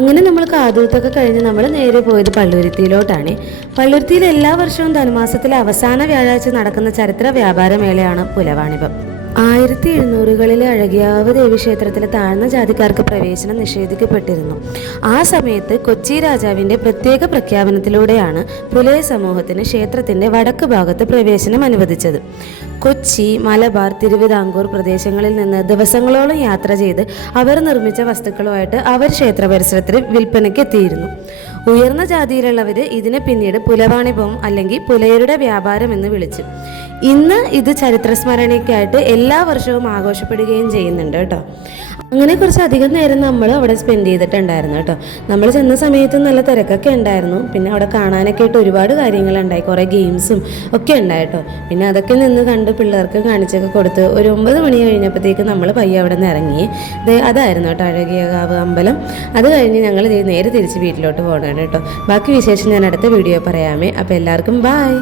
അങ്ങനെ നമ്മൾ കാതൂത്തൊക്കെ കഴിഞ്ഞ് നമ്മൾ നേരെ പോയത് പള്ളുരുത്തിയിലോട്ടാണ്. പള്ളുരുത്തിയിൽ എല്ലാ വർഷവും ധനുമാസത്തിലെ അവസാന വ്യാഴാഴ്ച നടക്കുന്ന ചരിത്ര വ്യാപാര മേളയാണ് പുലവാണിഭം. 1700-കളിലെ അഴകിയാവ് ദേവീക്ഷേത്രത്തിലെ താഴ്ന്ന ജാതിക്കാർക്ക് പ്രവേശനം നിഷേധിക്കപ്പെട്ടിരുന്നു. ആ സമയത്ത് കൊച്ചി രാജാവിൻ്റെ പ്രത്യേക പ്രഖ്യാപനത്തിലൂടെയാണ് പുലയ സമൂഹത്തിന് ക്ഷേത്രത്തിൻ്റെ വടക്ക് ഭാഗത്ത് പ്രവേശനം അനുവദിച്ചത്. കൊച്ചി, മലബാർ, തിരുവിതാംകൂർ പ്രദേശങ്ങളിൽ നിന്ന് ദിവസങ്ങളോളം യാത്ര ചെയ്ത് അവർ നിർമ്മിച്ച വസ്തുക്കളുമായിട്ട് അവർ ക്ഷേത്ര പരിസരത്തിൽ വിൽപ്പനയ്ക്ക് എത്തിയിരുന്നു. ഉയർന്ന ജാതിയിലുള്ളവർ ഇതിനെ പിന്നീട് പുലവാണിഭം അല്ലെങ്കിൽ പുലയരുടെ വ്യാപാരം എന്ന് വിളിച്ചു. ഇന്ന് ഇത് ചരിത്രസ്മരണയ്ക്കായിട്ട് എല്ലാ വർഷവും ആഘോഷപ്പെടുകയും ചെയ്യുന്നുണ്ട് കേട്ടോ. അങ്ങനെ കുറച്ച് അധികം നേരം നമ്മൾ അവിടെ സ്പെൻഡ് ചെയ്തിട്ടുണ്ടായിരുന്നു കേട്ടോ. നമ്മൾ ചെന്ന സമയത്ത് നല്ല തിരക്കൊക്കെ ഉണ്ടായിരുന്നു. പിന്നെ അവിടെ കാണാനൊക്കെ ആയിട്ട് ഒരുപാട് കാര്യങ്ങളുണ്ടായി, കുറേ ഗെയിംസും ഒക്കെ ഉണ്ടായിട്ടോ. പിന്നെ അതൊക്കെ നിന്ന് കണ്ട് പിള്ളേർക്ക് കാണിച്ചൊക്കെ കൊടുത്ത് ഒരു 9 മണി കഴിഞ്ഞപ്പോഴത്തേക്ക് നമ്മൾ പയ്യെ അവിടെ നിന്ന് ഇറങ്ങി. അതായിരുന്നു കേട്ടോ അഴകിയകാവ് അമ്പലം. അത് കഴിഞ്ഞ് ഞങ്ങൾ നേരെ തിരിച്ച് വീട്ടിലോട്ട് പോകണം കേട്ടോ. ബാക്കി വിശേഷം ഞാൻ അടുത്ത വീഡിയോ പറയാമേ. അപ്പോൾ എല്ലാവർക്കും ബായ്.